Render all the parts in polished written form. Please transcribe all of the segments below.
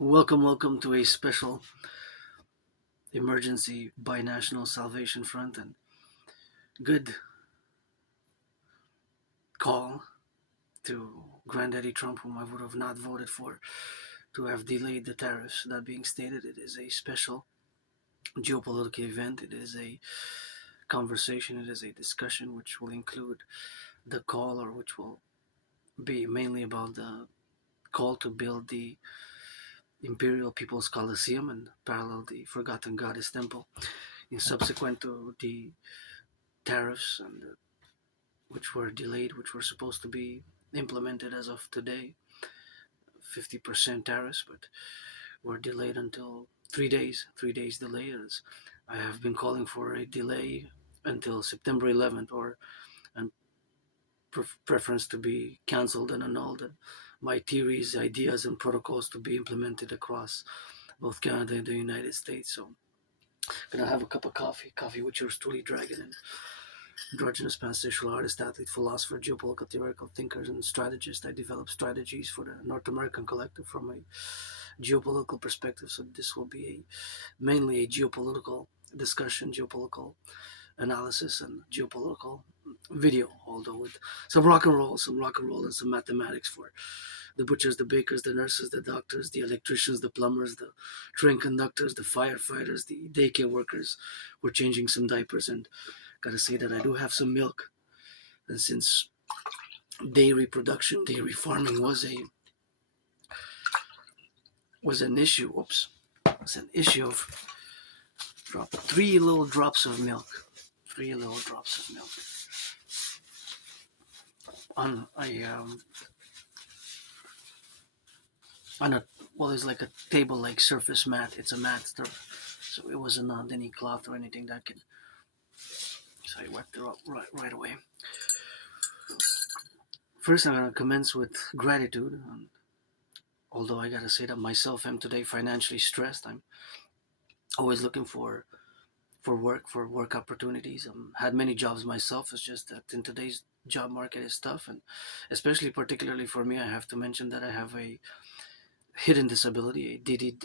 Welcome to a special emergency binational salvation front and good call to Granddaddy Trump, whom I would have not voted for, to have delayed the tariffs. That being stated, it is a special geopolitical event. It is a conversation. It is a discussion which will include the call, or which will be mainly about the call to build the Imperial People's Colliseum and parallel the Forgotten Goddess Temple. In subsequent to the tariffs and which were delayed, which were supposed to be implemented as of today, 50% tariffs, but were delayed until 3 days. 3 days delay. As I have been calling for a delay until September 11th, or a preference to be cancelled and annulled. And my theories, ideas, and protocols to be implemented across both Canada and the United States. So, gonna have a cup of coffee which yours truly, Dragon, and androgynous pansexual artist, athlete, philosopher, geopolitical theoretical thinker, and strategist. I develop strategies for the North American Collective from a geopolitical perspective. So this will be mainly a geopolitical discussion, geopolitical analysis, and geopolitical video, although with some rock and roll, and some mathematics for the butchers, the bakers, the nurses, the doctors, the electricians, the plumbers, the train conductors, the firefighters, the daycare workers. We're changing some diapers, and gotta say that I do have some milk. And since dairy production, dairy farming was an issue. Oops, was an issue of drop 3 little drops of milk. 3 little drops of milk on a well, it's like a table-like surface mat. It's a mat, so it wasn't on any cloth or anything that can. So I wiped it up right away. First, I'm gonna commence with gratitude. Although I gotta say that myself, I'm today financially stressed. I'm always looking for work opportunities. Had many jobs myself. It's just that in today's job market is tough, and especially particularly for me, I have to mention that I have a hidden disability, a dedie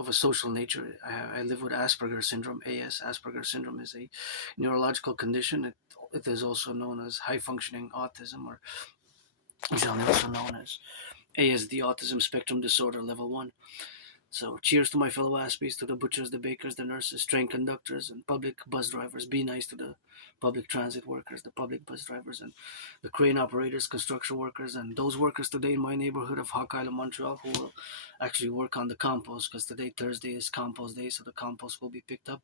of a social nature. I live with Asperger's syndrome. Asperger's syndrome is a neurological condition. It is also known as high functioning autism, or generally also known as ASD, autism spectrum disorder level 1. So cheers to my fellow Aspies, to the butchers, the bakers, the nurses, train conductors, and public bus drivers. Be nice to the public transit workers, the public bus drivers, and the crane operators, construction workers, and those workers today in my neighborhood of Hawk Island, Montreal, who will actually work on the compost, because today, Thursday, is compost day, so the compost will be picked up.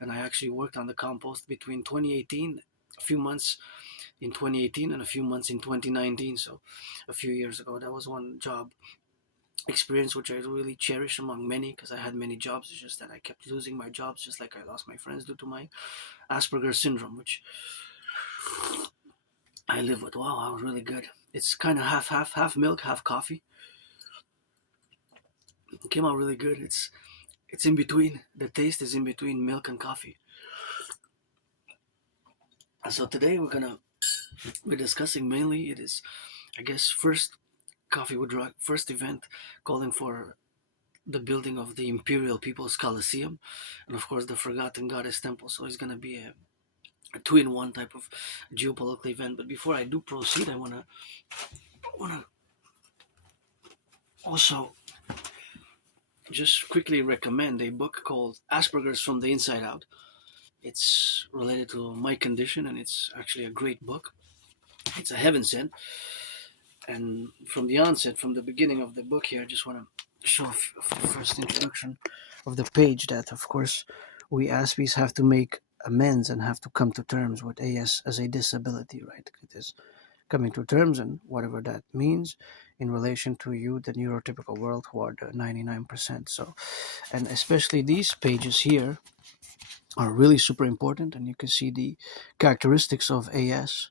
And I actually worked on the compost between 2018, a few months in 2018, and a few months in 2019, so a few years ago. That was one job experience which I really cherish among many, because I had many jobs. It's just that I kept losing my jobs, just like I lost my friends due to my Asperger's syndrome, which I live with. Wow, I was really good. It's kind of half milk, half coffee. It came out really good. It's in between. The taste is in between milk and coffee. So today we're discussing mainly, it is, I guess, first coffee with drug, first event calling for the building of the Imperial People's Colliseum, and of course the Forgotten Goddess Temple. So it's gonna be a two-in-one type of geopolitical event. But before I do proceed, I wanna also just quickly recommend a book called Asperger's from the Inside Out. It's related to my condition, and it's actually a great book. It's a heaven sent, and from the onset, from the beginning of the book here, I just want to show the first introduction of the page that, of course, we Aspies have to make amends and have to come to terms with AS as a disability, right? It is coming to terms, and whatever that means in relation to you, the neurotypical world, who are the 99%. So, and especially these pages here are really super important, and you can see the characteristics of AS,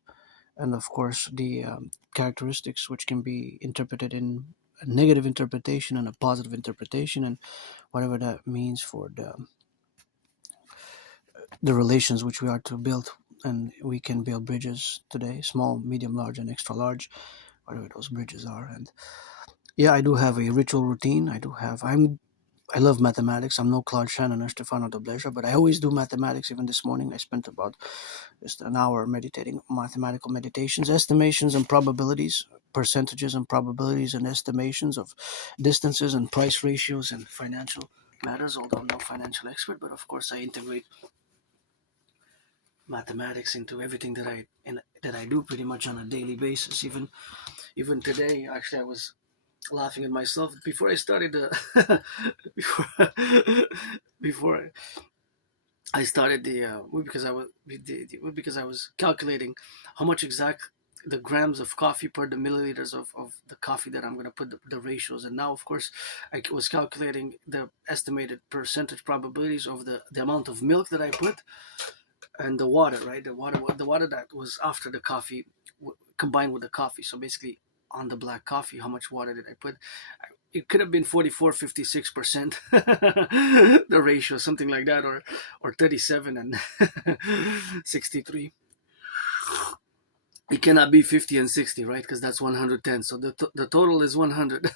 and of course the characteristics which can be interpreted in a negative interpretation and a positive interpretation, and whatever that means for the relations which we are to build. And we can build bridges today, small, medium, large, and extra large, whatever those bridges are. And yeah, I do have a ritual routine. I love mathematics. I'm no Claude Shannon or Stefano Dobleja, but I always do mathematics. Even this morning, I spent about just an hour meditating, mathematical meditations, estimations and probabilities, percentages and probabilities and estimations of distances and price ratios and financial matters. Although I'm no financial expert, but of course I integrate mathematics into everything that I do pretty much on a daily basis. Even today, actually, I was laughing at myself before I started the before before I started the because I was calculating how much exact the grams of coffee per the milliliters of the coffee that I'm going to put the ratios, and now of course I was calculating the estimated percentage probabilities of the amount of milk that I put and the water, right? The water that was after the coffee combined with the coffee. So basically, on the black coffee, how much water did I put? It could have been 44, 56% the ratio, something like that, or 37 and 63. It cannot be 50 and 60, right? Because that's 110. So the total is 100.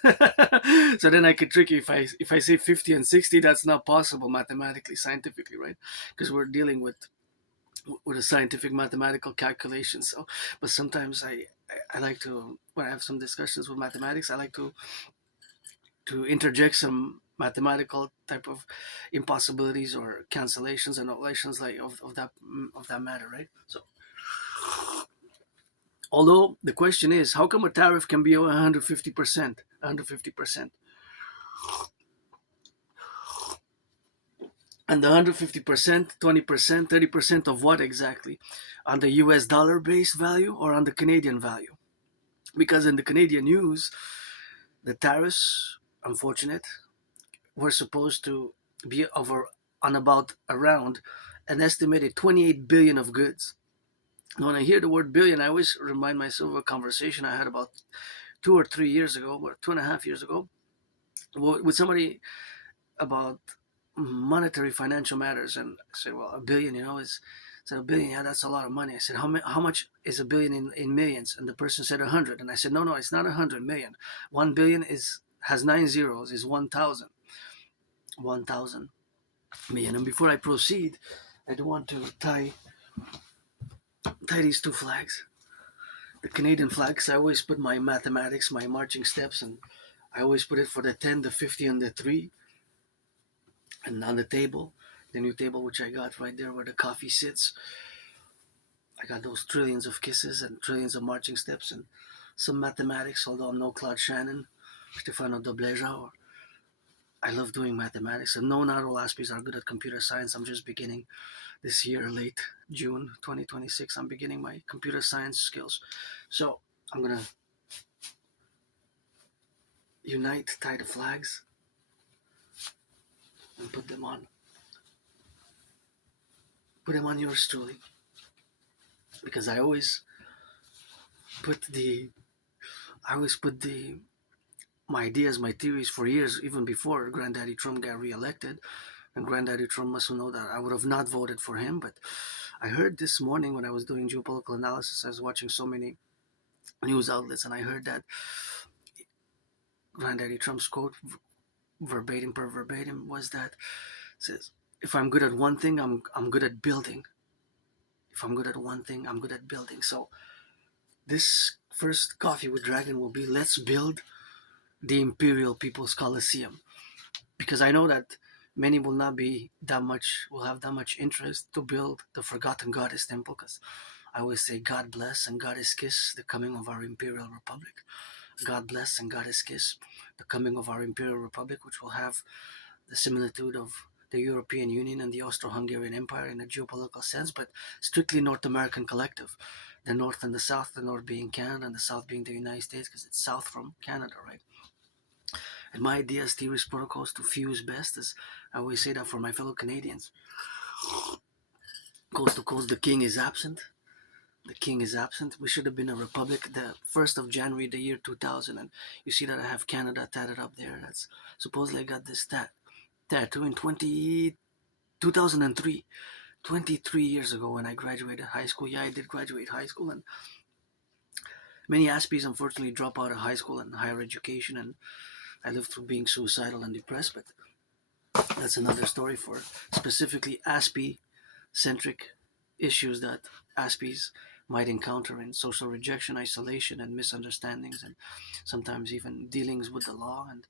So then I could trick you if I say 50 and 60, that's not possible mathematically, scientifically, right? Because we're dealing with a scientific mathematical calculation. So, but sometimes I like to, when I have some discussions with mathematics, I like to interject some mathematical type of impossibilities or cancellations and oblations like of that matter, right? So, although the question is, how come a tariff can be 150%? 150%. And the 150%, 20%, 30% of what exactly? On the US dollar base value or on the Canadian value? Because in the Canadian news, the tariffs, unfortunate, were supposed to be over on about around an estimated 28 billion of goods. When I hear the word billion, I always remind myself of a conversation I had about 2 or 3 years ago, or 2.5 years ago, with somebody about monetary financial matters. And I said, well, a billion, is said a billion, yeah, that's a lot of money. I said, how much is a billion in millions? And the person said 100. And I said, no, it's not 100 million. 1 billion has 9 zeros, is 1,000. 1,000 million. And before I proceed, I do want to tie these two flags. The Canadian flags, I always put my mathematics, my marching steps, and I always put it for the 10, the 50, and the 3. And on the table, the new table which I got right there where the coffee sits, I got those trillions of kisses and trillions of marching steps and some mathematics, although I'm no Claude Shannon, Stefano Dobleja, or I love doing mathematics. And no, not all Aspies are good at computer science. I'm just beginning this year, late June 2026. I'm beginning my computer science skills. So I'm going to tie the flags, and put them on. Put them on yours truly. Because I always put my ideas, my theories for years, even before Granddaddy Trump got reelected. And Granddaddy Trump must know that I would have not voted for him. But I heard this morning when I was doing geopolitical analysis, I was watching so many news outlets, and I heard that Granddaddy Trump's quote, verbatim per verbatim, was that says, "If I'm good at one thing, I'm good at building. If I'm good at one thing, I'm good at building." So this first coffee with Dragon will be, let's build the Imperial People's Colliseum, because I know that many will have that much interest to build the Forgotten Goddess Temple, because I always say God bless and Goddess kiss the coming of our Imperial Republic. God bless and Goddess kiss the coming of our Imperial Republic, which will have the similitude of the European Union and the Austro-Hungarian Empire in a geopolitical sense, but strictly North American collective. The North and the South, the North being Canada and the South being the United States, because it's south from Canada, right? And my idea is theories, protocols to fuse best, as I always say that for my fellow Canadians. Coast to coast, the king is absent. The king is absent. We should have been a republic the 1st of January, the year 2000. And you see that I have Canada tatted up there. That's supposedly I got this tattoo in 2003. 23 years ago when I graduated high school. Yeah, I did graduate high school. And Many Aspies unfortunately drop out of high school and higher education, and I lived through being suicidal and depressed, but that's another story for specifically Aspie-centric issues that Aspies might encounter in social rejection, isolation, and misunderstandings, and sometimes even dealings with the law and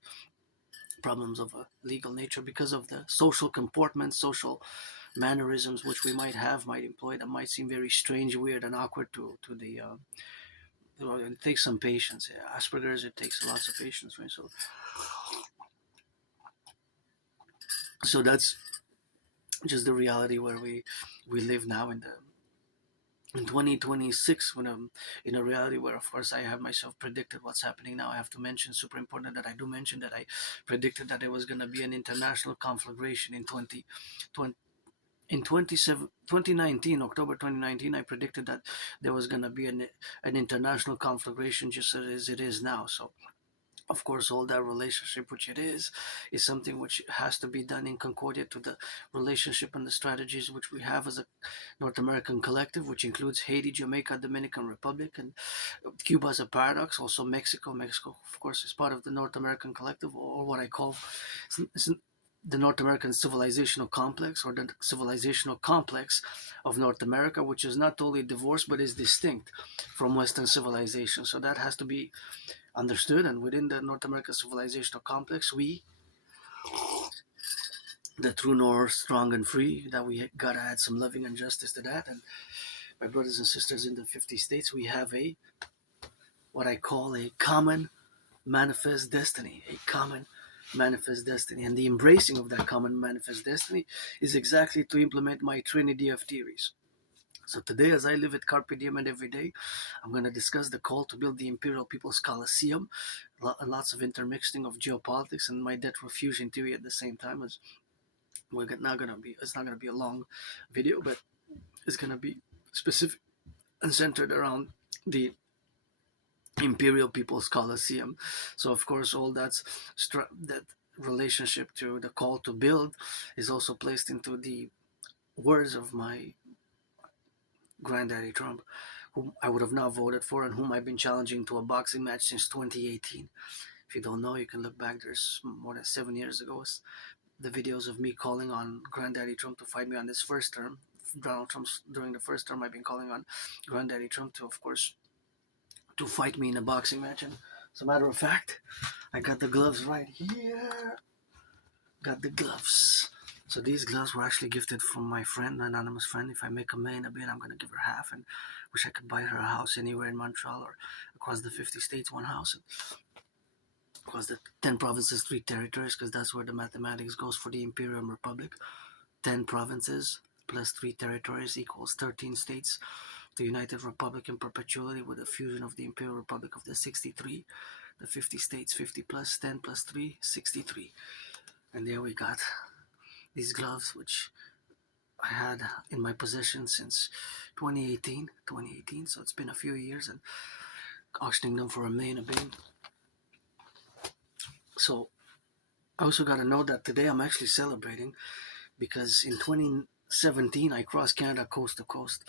problems of a legal nature because of the social comportment, social mannerisms which we might employ that might seem very strange, weird, and awkward to the. It takes some patience. Asperger's, it takes lots of patience, right? So that's just the reality where we live now in 2026, when I'm in a reality where, of course, I have myself predicted what's happening now. I have to mention, super important that I do mention, that I predicted that there was going to be an international conflagration in 2020. In 2019, October 2019, I predicted that there was going to be an international conflagration just as it is now. So of course, all that relationship, which it is something which has to be done in concordia to the relationship and the strategies which we have as a North American collective, which includes Haiti, Jamaica, Dominican Republic, and Cuba as a paradox. Also Mexico. Mexico, of course, is part of the North American collective, or what I call the North American civilizational complex, or the civilizational complex of North America, which is not totally divorced but is distinct from Western civilization. So that has to be understood. And within the North American civilizational complex, we, the true north, strong and free, that we gotta add some loving and justice to that. And my brothers and sisters in the 50 states, we have a what I call a common manifest destiny, a common manifest destiny. And the embracing of that common manifest destiny is exactly to implement my trinity of theories. So today, as I live at Carpe Diem and every day, I'm going to discuss the call to build the Imperial People's Colliseum, and lots of intermixing of geopolitics and my debt fusion theory at the same time. As it's not going to be a long video, but it's going to be specific and centered around the Imperial People's Colosseum. So of course, all that relationship to the call to build is also placed into the words of my granddaddy Trump, whom I would have now voted for and whom I've been challenging to a boxing match since 2018. If you don't know, you can look back. There's more than 7 years ago. The videos of me calling on Granddaddy Trump to fight me on this first term. Donald Trump's during the first term, I've been calling on Granddaddy Trump to, of course, to fight me in a boxing match. And as a matter of fact, I got the gloves right here. Got the gloves. So these gloves were actually gifted from my friend, an anonymous friend. If I make a million a bit, I'm gonna give her half, and wish I could buy her a house anywhere in Montreal or across the 50 states, one house. And across the 10 provinces, 3 territories, because that's where the mathematics goes for the Imperium Republic. 10 provinces plus 3 territories equals 13 states. The United Republic in perpetuity, with a fusion of the Imperial Republic of the 63, the 50 states, 50 plus 10 plus 3, 63. And there we got these gloves, which I had in my possession since 2018. So it's been a few years, and auctioning them for a million a bit. So I also got to know that today I'm actually celebrating, because in 2017 I crossed Canada coast to coast.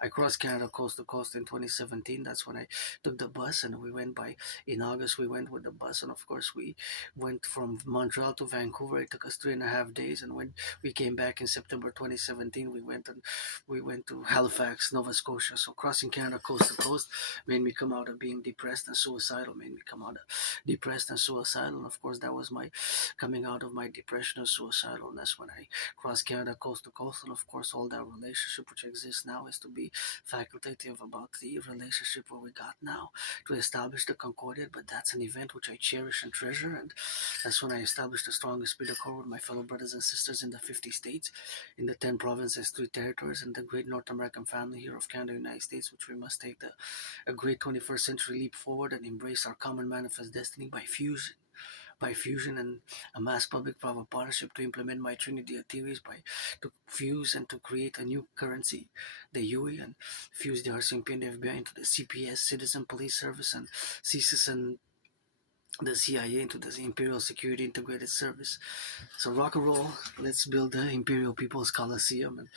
I crossed Canada coast to coast in 2017. That's when I took the bus, and we went by, in August we went with the bus, and of course we went from Montreal to Vancouver. It took us 3.5 days, and when we came back in September 2017, we went to Halifax, Nova Scotia. So crossing Canada coast to coast made me come out of being depressed and suicidal, and of course that was my coming out of my depression and suicidalness when I crossed Canada coast to coast. And of course, all that relationship which exists now is to be facultative about the relationship where we got now, to establish the Concordiate. But that's an event which I cherish and treasure, and that's when I established the strongest spirit core with my fellow brothers and sisters in the 50 states, in the 10 provinces, 3 territories, and the great North American family here of Canada, United States, which we must take a great 21st century leap forward and embrace our common manifest destiny by fusion and a mass public-private partnership to implement my trinity of theories, to fuse and to create a new currency, the UE, and fuse the RCMP and the FBI into the CPS, Citizen Police Service, and CSIS and the CIA into the Imperial Security Integrated Service. So rock and roll, let's build the Imperial People's Colosseum. And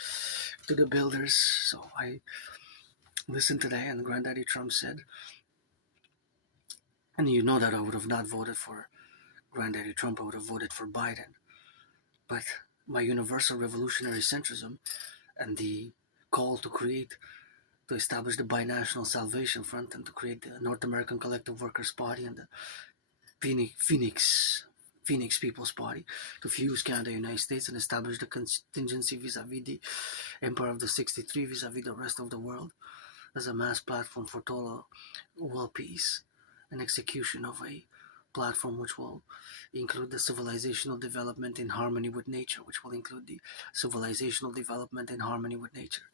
to the builders, so I listened today, and Granddaddy Trump said, And you know that I would have not voted for Granddaddy Trump, I would have voted for Biden. But my universal revolutionary centrism and the call to establish the binational salvation front and to create the North American Collective Workers Party and the Phoenix People's Party to fuse Canada and the United States and establish the contingency vis-a-vis the Empire of the 63 vis-a-vis the rest of the world as a mass platform for total world peace and execution of a platform which will include the civilizational development in harmony with nature, which will include the civilizational development in harmony with nature.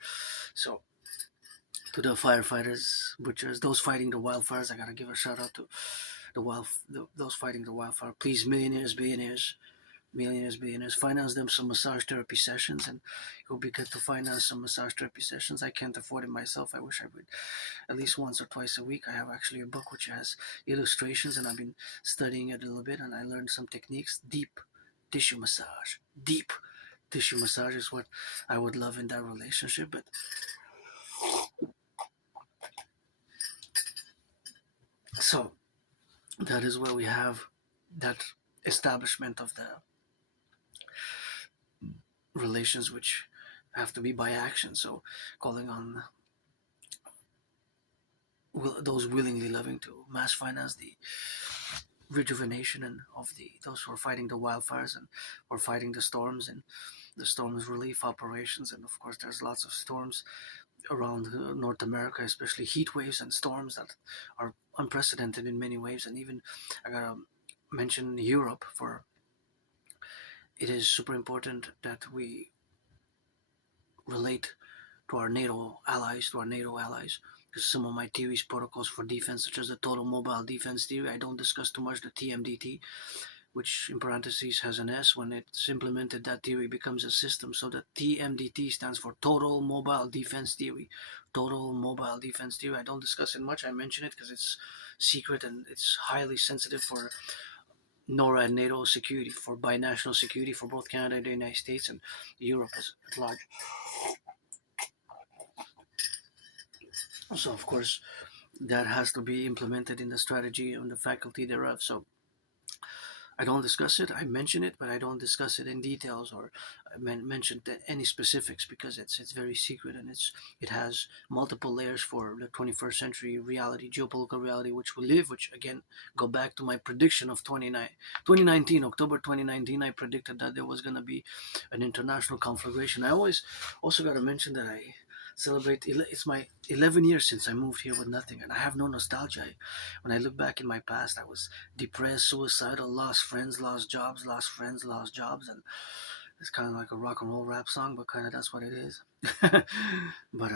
So, to the firefighters, butchers, those fighting the wildfires, I gotta give a shout out to those fighting the wildfire. Please, millionaires, finance them some massage therapy sessions, and it will be good to finance some massage therapy sessions. I can't afford it myself. I wish I would at least once or twice a week. I have actually a book which has illustrations, and I've been studying it a little bit, and I learned some techniques. Tissue massage. Deep tissue massage is what I would love in that relationship. But so that is where we have that establishment of the relations which have to be by action. So calling on those willingly loving to mass finance the rejuvenation and of the those who are fighting the wildfires and or fighting the storms and the storms relief operations. And of course there's lots of storms around North America, especially heat waves and storms that are unprecedented in many ways. And even I gotta mention Europe, for it is super important that we relate to our NATO allies. Because some of my theories, protocols for defense, such as the total mobile defense theory, I don't discuss too much the TMDT, which in parentheses has an S. When it's implemented, that theory becomes a system. So the TMDT stands for Total Mobile Defense Theory. Total Mobile Defense Theory. I don't discuss it much. I mention it because it's secret and it's highly sensitive for NORAD and NATO security, for binational security for both Canada and the United States and Europe at large. So of course that has to be implemented in the strategy and the faculty thereof. So I don't discuss it. I mention it, but I don't discuss it in details or mention any specifics because it's very secret and it has multiple layers for the 21st century reality, geopolitical reality, which we live. Which again, go back to my prediction of 2019, October 2019. I predicted that there was going to be an international conflagration. I always also got to mention that I celebrate. It's my 11 years since I moved here with nothing, and I have no nostalgia. When I look back in my past, I was depressed, suicidal, lost friends, lost jobs, lost friends, lost jobs, and it's kind of like a rock and roll rap song, but kind of that's what it is. But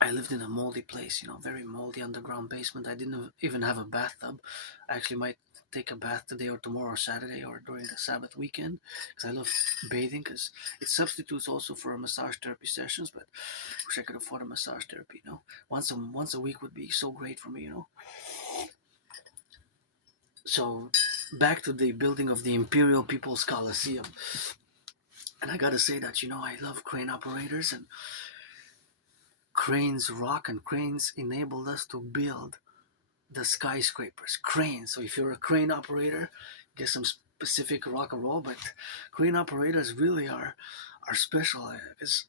I lived in a moldy place, very moldy underground basement. I didn't even have a bathtub. I actually might take a bath today or tomorrow or Saturday or during the Sabbath weekend because I love bathing because it substitutes also for massage therapy sessions. But I wish I could afford a massage therapy. Once a week would be so great for me. So back to the building of the Imperial People's Colliseum. And I gotta say that, I love crane operators, and cranes rock, and cranes enabled us to build the skyscrapers. Cranes. So if you're a crane operator, get some specific rock and roll, but crane operators really are special because,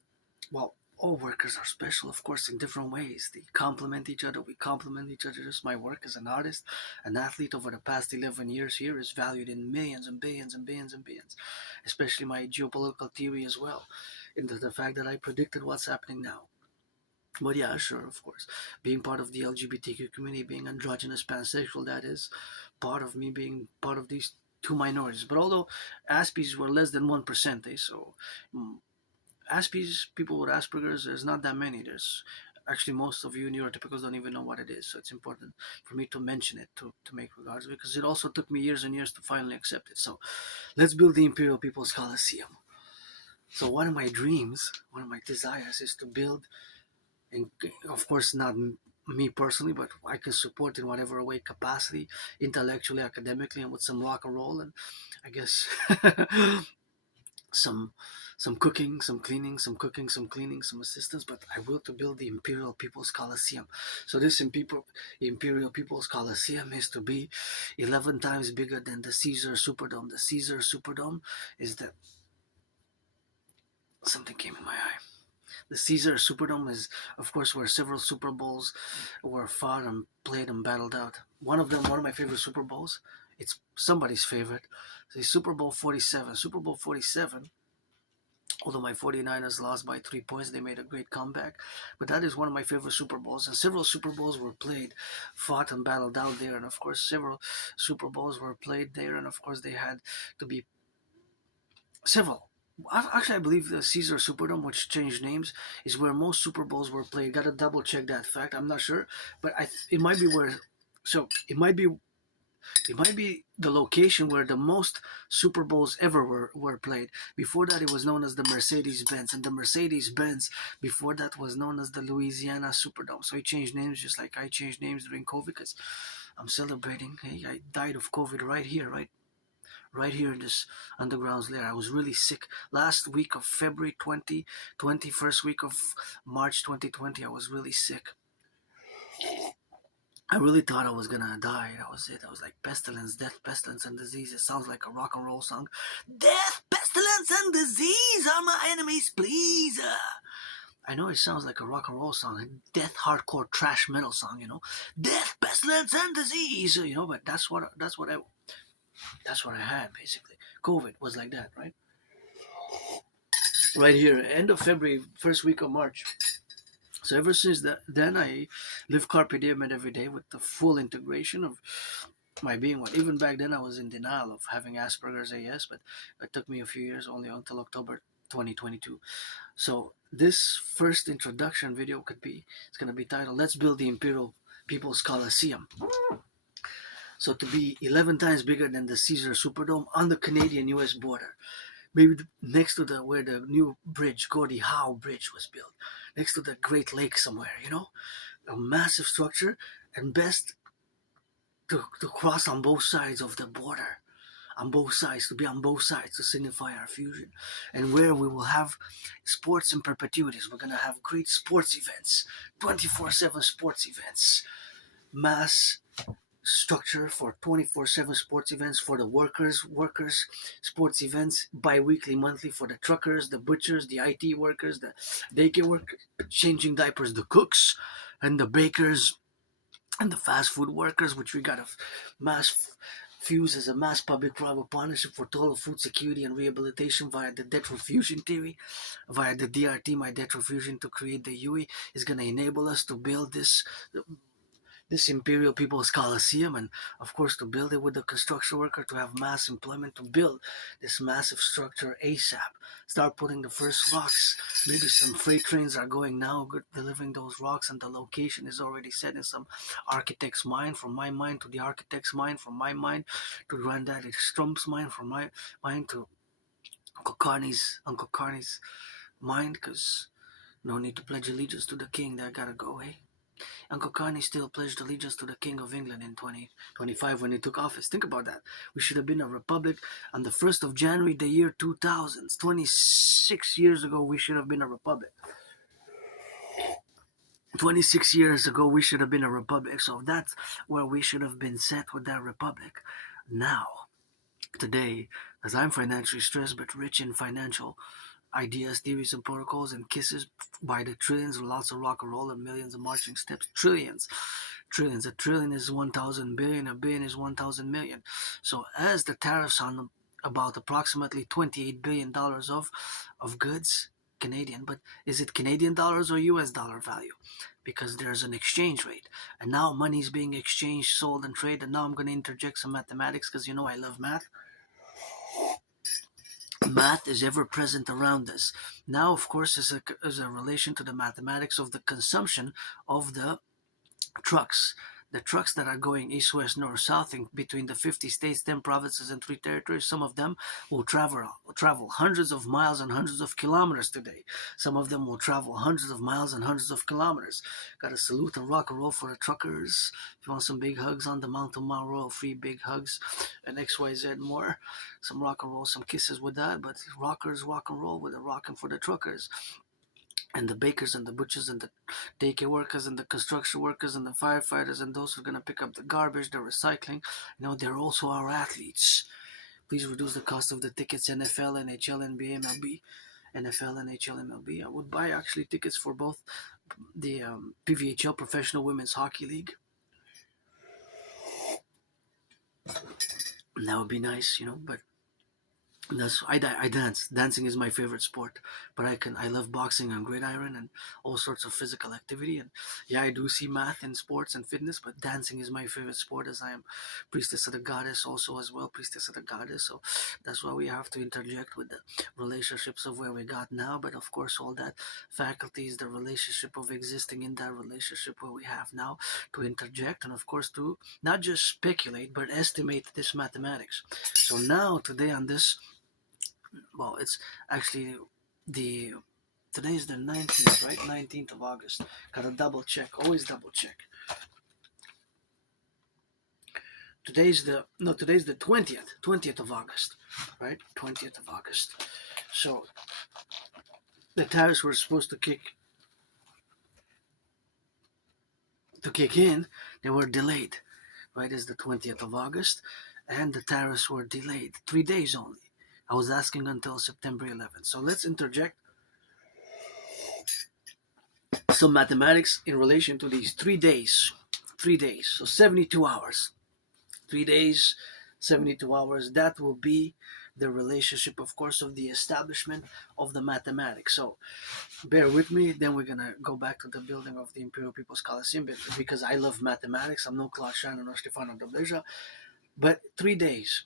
well, all workers are special, of course, in different ways. They complement each other. We complement each other. Just my work as an artist, an athlete over the past 11 years here is valued in millions and billions and billions and billions, especially my geopolitical theory as well, into the fact that I predicted what's happening now. But yeah, sure, of course. Being part of the LGBTQ community, being androgynous, pansexual, that is part of me being part of these two minorities. But although Aspies were less than 1%, so Aspies, people with Asperger's, there's not that many. There's actually most of you neurotypicals don't even know what it is. So it's important for me to mention it to make regards, because it also took me years and years to finally accept it. So let's build the Imperial People's Colosseum. So one of my dreams, one of my desires is to build, and of course not me personally, but I can support in whatever way capacity, intellectually, academically, and with some rock and roll, and I guess some some cooking, some cleaning, some cooking, some cleaning, some assistance, but I will to build the Imperial People's Colliseum. So this Imperial People's Colliseum is to be 11 times bigger than the Caesar Superdome. The Caesar Superdome is the something came in my eye. The Caesar Superdome is, of course, where several Super Bowls were fought and played and battled out. One of them, one of my favorite Super Bowls, it's somebody's favorite, the Super Bowl 47. Super Bowl 47, although my 49ers lost by 3 points, they made a great comeback. But that is one of my favorite Super Bowls. And several Super Bowls were played, fought, and battled out there. And of course, several Super Bowls were played there. And of course, they had to be several. Actually, I believe the Caesar Superdome, which changed names, is where most Super Bowls were played. Got to double check that fact. I'm not sure, but it might be where. So it might be the location where the most Super Bowls ever were played. Before that, it was known as the Mercedes-Benz, and the Mercedes-Benz before that was known as the Louisiana Superdome. So he changed names just like I changed names during COVID because I'm celebrating. Hey, I died of COVID right here, right here in this underground's lair. I was really sick last week of February 2020, first week of March 2020. I was really sick. I really thought I was gonna die. That was it. I was like, pestilence, death, pestilence, and disease. It sounds like a rock and roll song. Death, pestilence, and disease are my enemies, please. I know it sounds like a rock and roll song, a death, hardcore, trash metal song. Death, pestilence, and disease. But that's what I had basically. COVID was like that, right? Right here, end of February, first week of March. So ever since then, I live carpe diem every day with the full integration of my being. What even back then, I was in denial of having Asperger's AS, but it took me a few years, only until October 2022. So this first introduction video it's gonna be titled "Let's Build the Imperial People's Colosseum." So to be 11 times bigger than the Caesar Superdome on the Canadian-U.S. border, maybe next to where the new bridge, Gordie Howe Bridge, was built, next to the Great Lake somewhere, a massive structure, and best to cross on both sides of the border, to be on both sides to signify our fusion, and where we will have sports in perpetuities. We're going to have great sports events, 24/7 sports events, mass structure for 24/7 sports events for the workers sports events bi-weekly, monthly for the truckers, the butchers, the IT workers, the daycare workers changing diapers, the cooks and the bakers and the fast food workers, which we got a mass fuse as a mass public-private partnership for total food security and rehabilitation via the debt refusion theory, via the DRT, my debt refusion to create the UE, is going to enable us to build this Imperial People's Colosseum, and of course to build it with the construction worker, to have mass employment, to build this massive structure ASAP. Start putting the first rocks. Maybe some freight trains are going now, delivering those rocks, and the location is already set in some architect's mind, from my mind to the architect's mind, from my mind to Granddaddy Strump's mind, from my mind to Uncle Carney's mind, because no need to pledge allegiance to the king, that gotta go, hey? Uncle Carney still pledged allegiance to the King of England in 2025 when he took office. Think about that. We should have been a republic on the 1st of January, the year 2000. 26 years ago, we should have been a republic. 26 years ago, we should have been a republic. So that's where we should have been set with that republic. Now, today, as I'm financially stressed but rich in financial ideas, theories, and protocols, and kisses by the trillions, with lots of rock and roll and millions of marching steps. Trillions. A trillion is 1,000 billion, a billion is 1,000 million. So as the tariffs on about approximately $28 billion of goods, Canadian, but is it Canadian dollars or US dollar value? Because there's an exchange rate. And now money's being exchanged, sold, and traded. And now I'm going to interject some mathematics because I love math. Math is ever present around us. Now, of course, is a relation to the mathematics of the consumption of the trucks, the trucks that are going east, west, north, south in between the 50 states, 10 provinces, and 3 territories, some of them will travel hundreds of miles and hundreds of kilometers today. Some of them will travel hundreds of miles and hundreds of kilometers. Got to salute and rock and roll for the truckers. If you want some big hugs on the Mountain Mile Royal, free big hugs and XYZ more. Some rock and roll, some kisses with that, but rockers rock and roll with the rocking for the truckers. And the bakers and the butchers and the daycare workers and the construction workers and the firefighters and those who are going to pick up the garbage, the recycling, they're also our athletes. Please reduce the cost of the tickets, NFL, NHL, NBA, MLB. NFL, NHL, MLB. I would buy actually tickets for both the PVHL, Professional Women's Hockey League. And that would be nice, but I dance. Dancing is my favorite sport, but I love boxing and gridiron and all sorts of physical activity. And yeah, I do see math in sports and fitness, but dancing is my favorite sport, as I am priestess of the goddess also as well, priestess of the goddess. So that's why we have to interject with the relationships of where we got now, but of course all that faculty is the relationship of existing in that relationship where we have now, to interject and of course to not just speculate but estimate this mathematics. So now today on this, well, it's actually the today is the 19th, right? 19th of August. Gotta double check. Always double check. Today's the 20th of August, right? 20th of August. So the tariffs were supposed to kick in. They were delayed, right? It's the 20th of August, and the tariffs were delayed 3 days only. I was asking until September 11th. So let's interject some mathematics in relation to these 3 days. 3 days, so 72 hours. 3 days, 72 hours. That will be the relationship, of course, of the establishment of the mathematics. So bear with me. Then we're gonna go back to the building of the Imperial People's Colliseum because I love mathematics. I'm no Claude Shannon or Stefano Dobleja, but 3 days.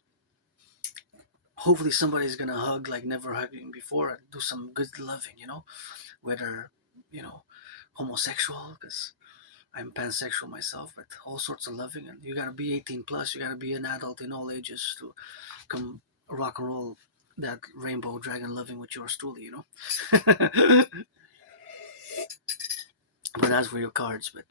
Hopefully somebody's gonna hug like never hugging before and do some good loving, whether homosexual, because I'm pansexual myself, but all sorts of loving. And you gotta be 18 plus, you gotta be an adult in all ages to come rock and roll that rainbow dragon loving with yours truly, But that's for your cards. But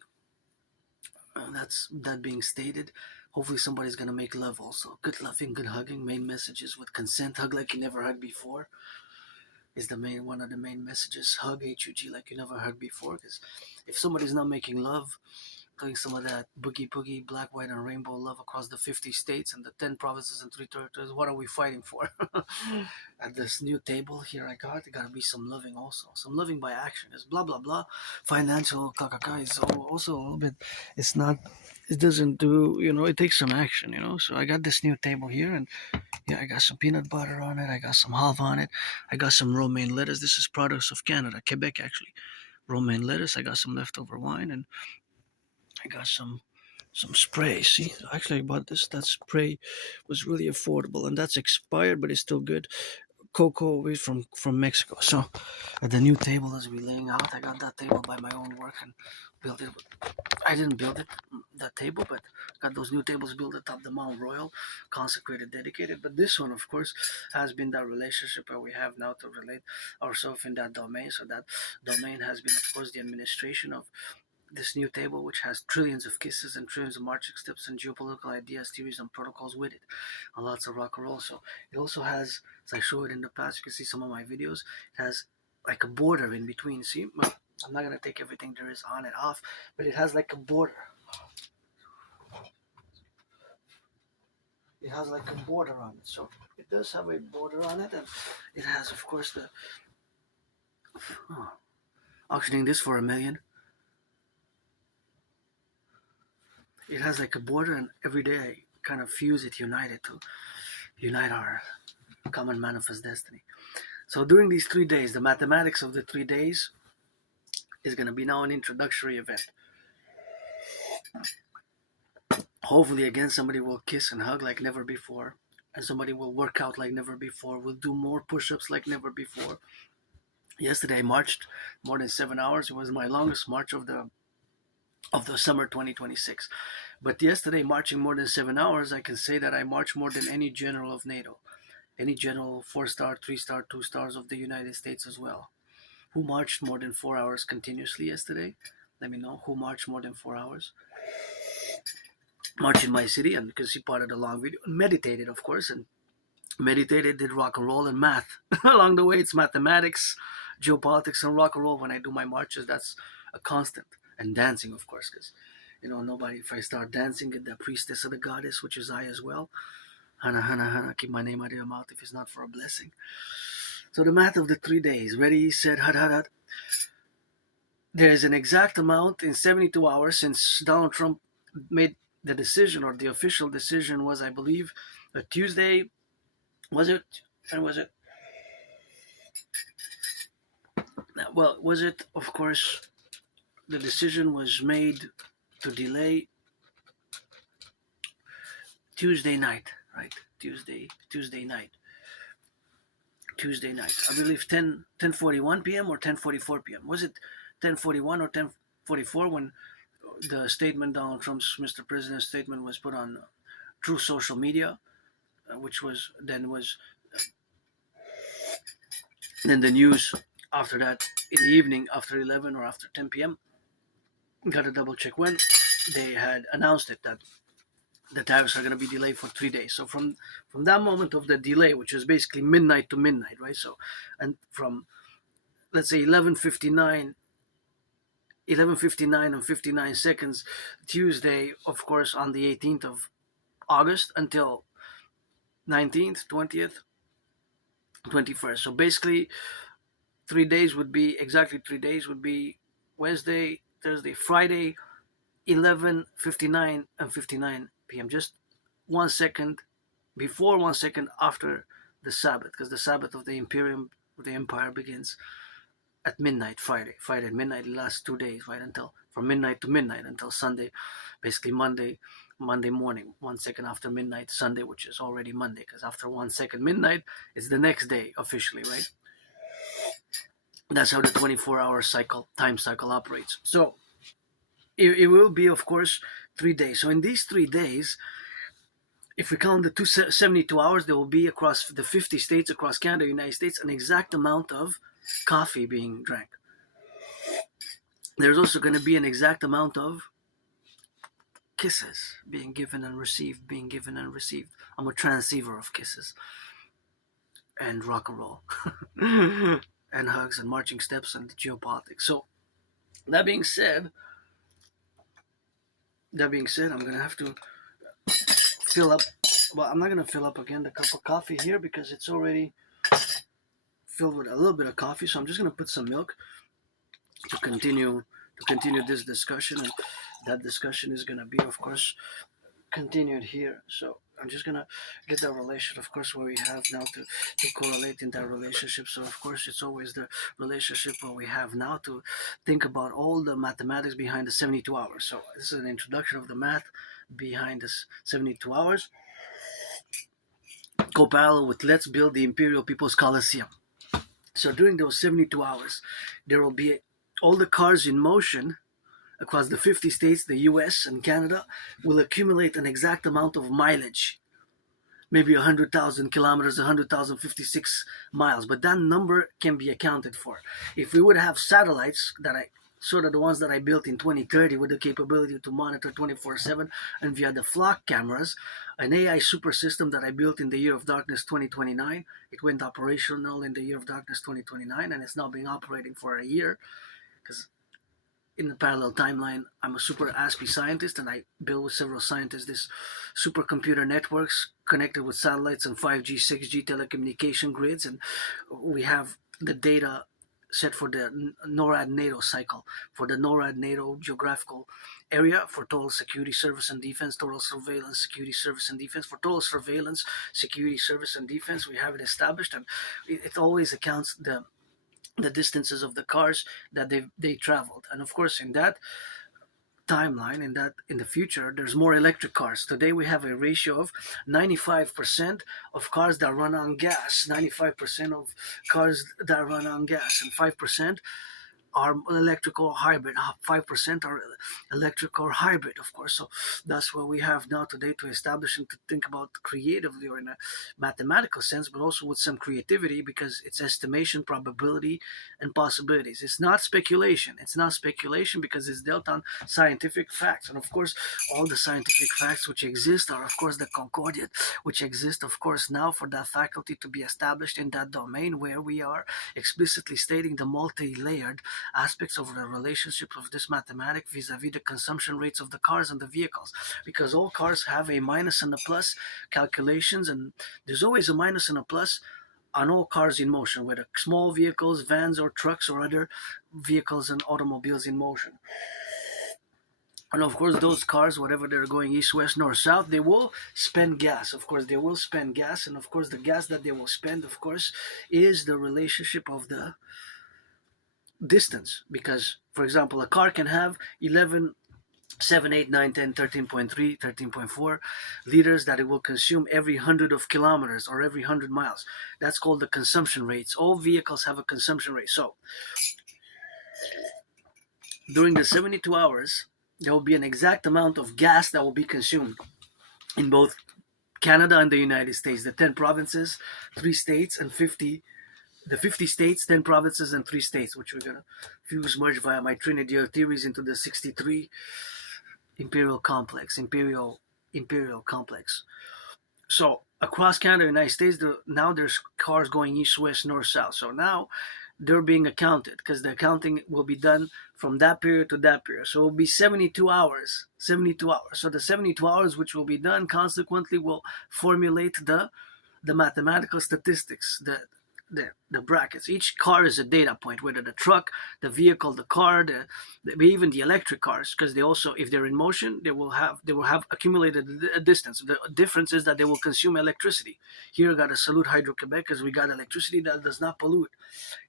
that's that being stated. Hopefully somebody's gonna make love also. Good loving, good hugging, main messages with consent. Hug like you never hugged before is one of the main messages. Hug HUG like you never hugged before. Because if somebody's not making love, doing some of that boogie, black, white, and rainbow love across the 50 states and the 10 provinces and 3 territories, what are we fighting for? At this new table here I gotta be some loving also. Some loving by action. It's blah, blah, blah. Financial kakaka is also a little bit, it doesn't do, it takes some action, So I got this new table here and yeah, I got some peanut butter on it. I got some halva on it. I got some romaine lettuce. This is products of Canada, Quebec actually. Romaine lettuce. I got some leftover wine and I got some spray. See, actually, I bought this. That spray was really affordable, and that's expired, but it's still good. Cocoa away from Mexico. So, at the new table as we laying out, I got that table by my own work and built it. I didn't build it, that table, but got those new tables built atop the Mount Royal, consecrated, dedicated. But this one, of course, has been that relationship that we have now to relate ourselves in that domain. So that domain has been, of course, the administration of this new table, which has trillions of kisses and trillions of marching steps and geopolitical ideas, theories, and protocols with it, and lots of rock and roll. So it also has, as I showed in the past, you can see some of my videos, it has like a border in between. See, I'm not going to take everything there is on and off, but it has like a border. It has like a border on it. So it does have a border on it, and it has, of course, the auctioning this for $1 million. It has like a border, and every day I kind of fuse it, unite our common manifest destiny. So during these 3 days, the mathematics of the 3 days is going to be now an introductory event. Hopefully, again, somebody will kiss and hug like never before, and somebody will work out like never before, will do more push-ups like never before. Yesterday I marched more than 7 hours. It was my longest march of the of the summer 2026. But yesterday, marching more than 7 hours, I can say that I marched more than any general of NATO, any general 4-star, 3-star, 2 stars of the United States as well. Who marched more than 4 hours continuously yesterday? Let me know who marched more than 4 hours. Marched in my city, and because he part of the long video, meditated, of course, and meditated, did rock and roll and math. Along the way, it's mathematics, geopolitics, and rock and roll when I do my marches. That's a constant. And dancing, of course, because, nobody, if I start dancing, get the priestess of the goddess, which is I as well. Hana, hana, hana, keep my name out of your mouth if it's not for a blessing. So the math of the 3 days. Ready, set, hut, hut, hut. There is an exact amount in 72 hours since Donald Trump made the decision, or the official decision was, I believe, a Tuesday. Was it? And was it? Well, was it? Of course, the decision was made to delay Tuesday night, right? Tuesday night. I believe 10:41 p.m. or 10:44 p.m. Was it 10:41 or 10:44 when the statement, Donald Trump's Mr. President's statement, was put on True social media, which was then the news after that in the evening after 11 or after 10 p.m. Got to double check when they had announced it, that the tariffs are going to be delayed for 3 days. So from that moment of the delay, which is basically midnight to midnight, right? So, and from, let's say, 11:59 and 59 seconds Tuesday, of course, on the 18th of August until 19th, 20th, 21st. So basically 3 days would be Wednesday, Thursday, Friday, 11:59 and 59 p.m. Just 1 second before, 1 second after the Sabbath, because the Sabbath of the Imperium, of the Empire, begins at midnight, Friday at midnight. It lasts 2 days, right, until from midnight to midnight until Sunday, basically Monday morning, 1 second after midnight, Sunday, which is already Monday, because after 1 second midnight, it's the next day officially, right? That's how the 24-hour time cycle operates. So it will be, of course, 3 days. So in these 3 days, if we count the 72 hours, there will be across the 50 states, across Canada, United States, an exact amount of coffee being drank. There's also going to be an exact amount of kisses being given and received. I'm a transceiver of kisses and rock and roll and hugs and marching steps and geopolitics. So that being said, I'm going to have to fill up. Well, I'm not going to fill up again the cup of coffee here because it's already filled with a little bit of coffee. So I'm just going to put some milk to continue this discussion, and that discussion is going to be, of course, continued here. So I'm just going to get that relation, of course, where we have now to correlate in that relationship. So, of course, it's always the relationship where we have now to think about all the mathematics behind the 72 hours. So this is an introduction of the math behind this 72 hours. Go parallel with let's build the Imperial People's Colliseum. So during those 72 hours, there will be all the cars in motion across the 50 states, the US and Canada, will accumulate an exact amount of mileage. Maybe 100,000 kilometers, 100,056 miles. But that number can be accounted for. If we would have satellites sort of the ones that I built in 2030 with the capability to monitor 24/7 and via the flock cameras, an AI super system that I built in the year of darkness 2029. It went operational in the year of darkness 2029, and it's now been operating for a year because in the parallel timeline, I'm a super Aspiesque scientist, and I build with several scientists this supercomputer networks connected with satellites and 5G, 6G telecommunication grids, and we have the data set for the NORAD-NATO cycle, for the NORAD-NATO geographical area, for total security, service, and defense, total surveillance, security, service, and defense. For total surveillance, security, service, and defense, we have it established, and it always accounts the distances of the cars that they traveled. And of course, in that timeline, in the future, there's more electric cars. Today we have a ratio of 95% of cars that run on gas, 95% of cars that run on gas, and 5% are electric or hybrid. 5% are electric or hybrid, of course. So that's what we have now today to establish and to think about creatively or in a mathematical sense, but also with some creativity because it's estimation, probability, and possibilities. It's not speculation. It's not speculation because it's built on scientific facts. And of course, all the scientific facts which exist are, of course, the concordiate, which exist, of course, now for that faculty to be established in that domain where we are explicitly stating the multi-layered aspects of the relationship of this mathematic vis-a-vis the consumption rates of the cars and the vehicles, because all cars have a minus and a plus calculations, and there's always a minus and a plus on all cars in motion, whether small vehicles, vans, or trucks, or other vehicles and automobiles in motion. And of course, those cars, whatever they're going east, west, north, south, they will spend gas. Of course, they will spend gas. And of course, the gas that they will spend, of course, is the relationship of the distance. Because, for example, a car can have 11, 7, 8, 9, 10, 13.3, 13.4 liters that it will consume every 100 of kilometers or every 100 miles. That's called the consumption rates. All vehicles have a consumption rate. So during the 72 hours, there will be an exact amount of gas that will be consumed in both Canada and the United States, the 10 provinces, 3 states, and 50 states, 10 provinces, and 3 states, which we're going to fuse, merge via my Trinity theories into the 63 imperial complex. So across Canada and the United States, now there's cars going east, west, north, south. So now they're being accounted because the accounting will be done from that period to that period. So it will be 72 hours. 72 hours. So the 72 hours which will be done consequently will formulate the mathematical statistics, the brackets. Each car is a data point, whether the truck, the vehicle, the car, even the electric cars, because they also, if they're in motion, they will have accumulated a distance. The difference is that they will consume electricity. Here I got to salute Hydro-Quebec because we got electricity that does not pollute.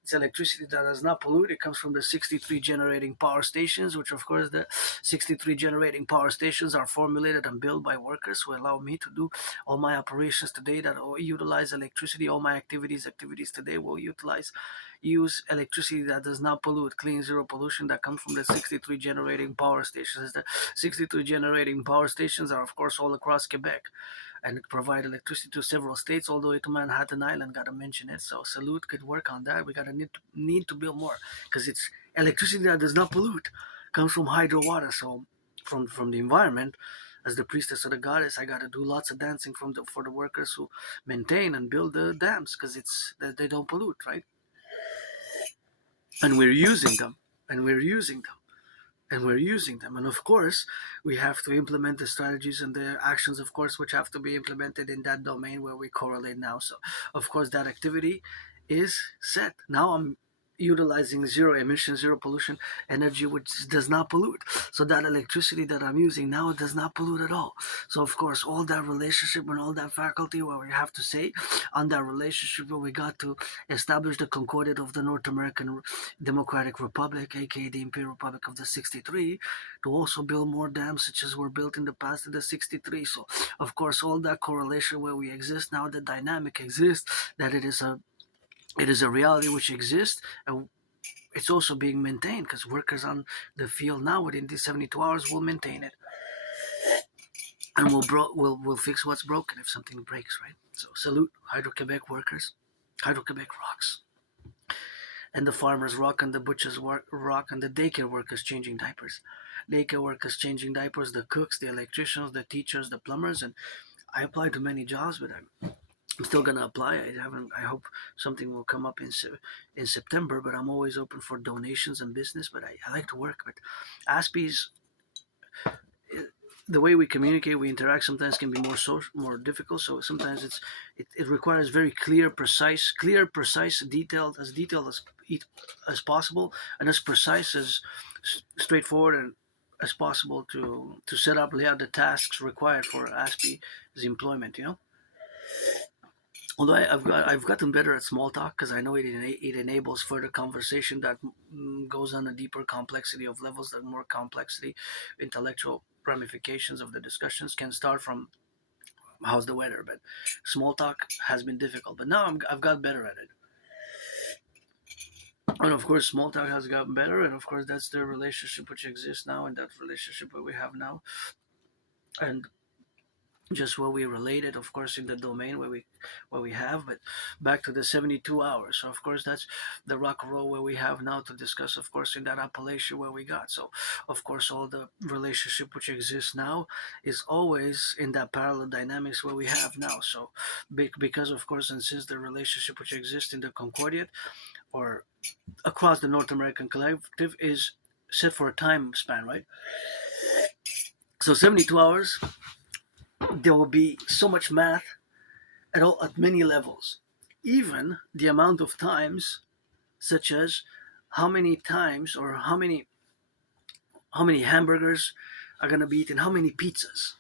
It's electricity that does not pollute. It comes from the 63 generating power stations, which of course the 63 generating power stations are formulated and built by workers who allow me to do all my operations today that utilize electricity. All my activities today will use electricity that does not pollute, clean, zero pollution, that comes from the 63 generating power stations. The 63 generating power stations are of course all across Quebec and provide electricity to several states, all the way to Manhattan Island. Gotta mention it. So salute, good work on that. We gotta need to build more because it's electricity that does not pollute, comes from hydro water. So from the environment, as the priestess of the goddess, I gotta do lots of dancing for the workers who maintain and build the dams because it's that they don't pollute, right? And we're using them, and we're using them. And we're using them. And of course, we have to implement the strategies and the actions, of course, which have to be implemented in that domain where we correlate now. So, of course, that activity is set. Now I'm utilizing zero emission, zero pollution energy, which does not pollute. So that electricity that I'm using now, it does not pollute at all. So of course, all that relationship and all that faculty, where we have to say on that relationship, where we got to establish the concordat of the North American Democratic Republic, aka the Imperial Republic of the 63, to also build more dams such as were built in the past in the 63. So of course, all that correlation where we exist now, the dynamic exists, that it is a reality which exists, and it's also being maintained because workers on the field now within these 72 hours will maintain it, and we'll fix what's broken if something breaks, right? So salute Hydro-Quebec workers. Hydro-Quebec rocks. And the farmers rock, and the butchers rock, and the daycare workers changing diapers. Daycare workers changing diapers, the cooks, the electricians, the teachers, the plumbers, and I applied to many jobs, but I'm still gonna apply. I hope something will come up in September. But I'm always open for donations and business. But I like to work. But Aspies, the way we communicate, we interact, sometimes can be more difficult. So sometimes it requires very clear, precise, detailed as possible, and as precise as straightforward and as possible to set up, lay out the tasks required for Aspie's employment. Although I've gotten better at small talk because I know it enables further conversation that goes on a deeper complexity of levels, that more complexity, intellectual ramifications of the discussions can start from how's the weather, but small talk has been difficult. But now I've got better at it. And of course, small talk has gotten better, and of course, that's the relationship which exists now, and that relationship that we have now, and just where we related, of course, in the domain where we have. But back to the 72 hours. So of course, that's the rock and roll where we have now to discuss. Of course, in that appellation where we got. So of course, all the relationship which exists now is always in that parallel dynamics where we have now. So because of course, and since the relationship which exists in the Concordiate or across the North American Collective is set for a time span, right? So 72 hours, there will be so much math at many levels. Even the amount of times, such as how many times or how many hamburgers are gonna be eaten, how many pizzas.